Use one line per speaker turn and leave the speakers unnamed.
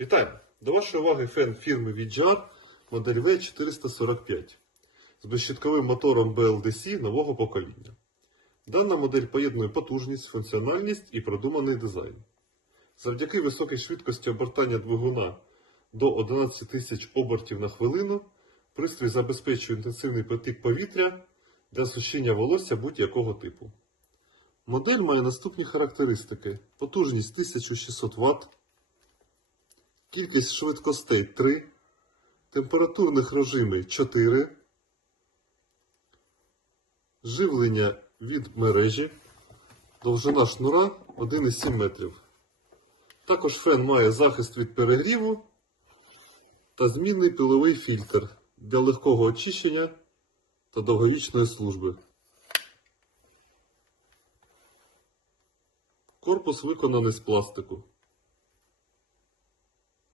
Вітаю! До вашої уваги фен фірми VGR модель V445 з безщитковим мотором BLDC нового покоління. Дана модель поєднує потужність, функціональність і продуманий дизайн. Завдяки високій швидкості обертання двигуна до 11 тисяч обертів на хвилину пристрій забезпечує інтенсивний потік повітря для сушіння волосся будь-якого типу. Модель має наступні характеристики: потужність 1600 Вт, кількість швидкостей 3, температурних режимів 4, живлення від мережі, довжина шнура 1,7 метрів. Також фен має захист від перегріву та змінний пиловий фільтр для легкого очищення та довговічної служби. Корпус виконаний з пластику.